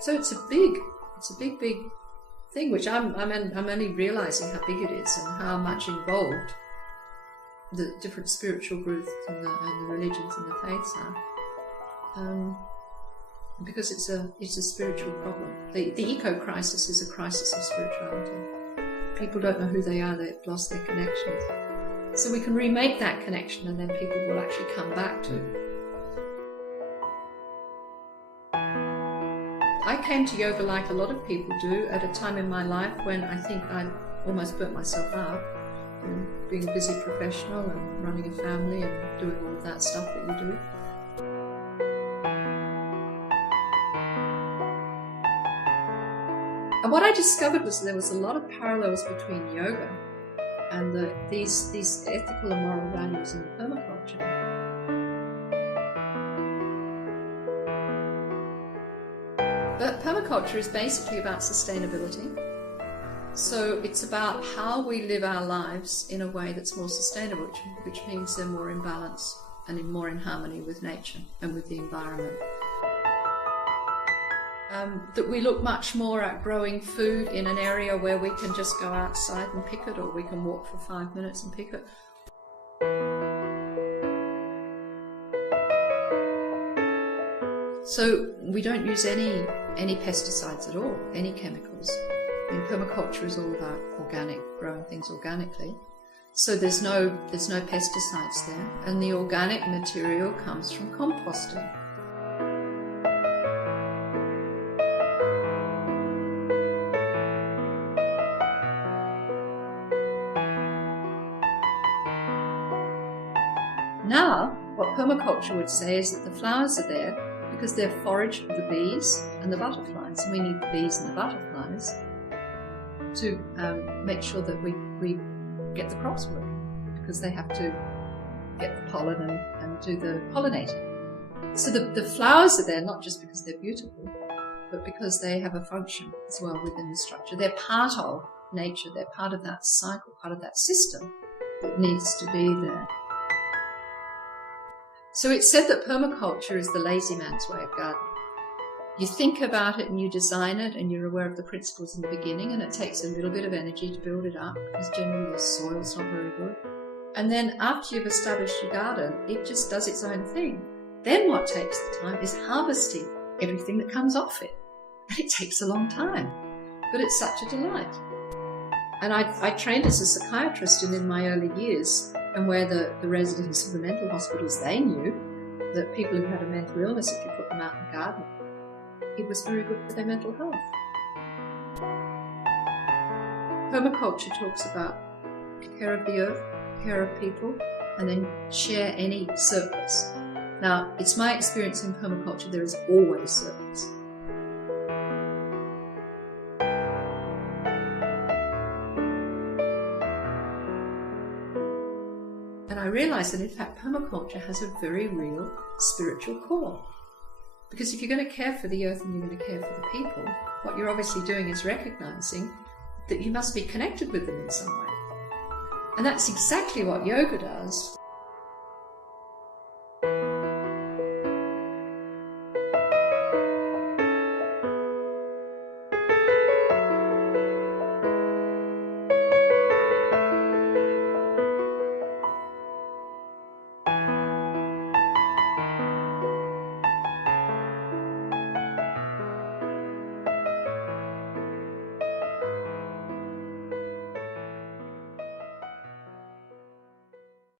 So it's a big thing, which I'm only realizing how big it is and how much involved the different spiritual groups and the religions and the faiths are, because it's a spiritual problem. The eco-crisis is a crisis of spirituality. People don't know who they are; they've lost their connections. So we can remake that connection, and then people will actually come back to. I came to yoga like a lot of people do at a time in my life when I think I almost burnt myself out, being a busy professional and running a family and doing all of that stuff that you do. And what I discovered was there was a lot of parallels between yoga and these ethical and moral values in permaculture. But permaculture is basically about sustainability. So it's about how we live our lives in a way that's more sustainable, which means they're more in balance and more in harmony with nature and with the environment. That we look much more at growing food in an area where we can just go outside and pick it, or we can walk for 5 minutes and pick it. So we don't use any pesticides at all, any chemicals. I mean, permaculture is all about organic, growing things organically. So there's no pesticides there, and the organic material comes from composting. Now, what permaculture would say is that the flowers are there because they're forage for the bees and the butterflies, and we need the bees and the butterflies to make sure that we get the crops working, because they have to get the pollen and do the pollinating. So the flowers are there not just because they're beautiful, but because they have a function as well within the structure. They're part of nature, they're part of that cycle, part of that system that needs to be there. So it's said that permaculture is the lazy man's way of gardening. You think about it and you design it and you're aware of the principles in the beginning, and it takes a little bit of energy to build it up because generally the soil's not very good. And then after you've established your garden, it just does its own thing. Then what takes the time is harvesting everything that comes off it. And it takes a long time, but it's such a delight. And I trained as a psychiatrist in my early years, and where the residents of the mental hospitals, they knew that people who had a mental illness, if you put them out in the garden, it was very good for their mental health. Permaculture talks about care of the earth, care of people, and then share any surplus. Now, it's my experience in permaculture, there is always surplus. And I realised that in fact permaculture has a very real spiritual core. Because if you're going to care for the earth and you're going to care for the people, what you're obviously doing is recognising that you must be connected with them in some way. And that's exactly what yoga does